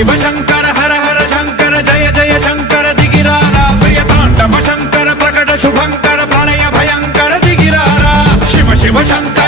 शिव शंकर हर हर शंकर जय जय शंकर दिगिरारा प्रिय तांडव शंकर प्रकट शुभंकर प्रलय भयंकर दिगिरारा शिव शिव शंकर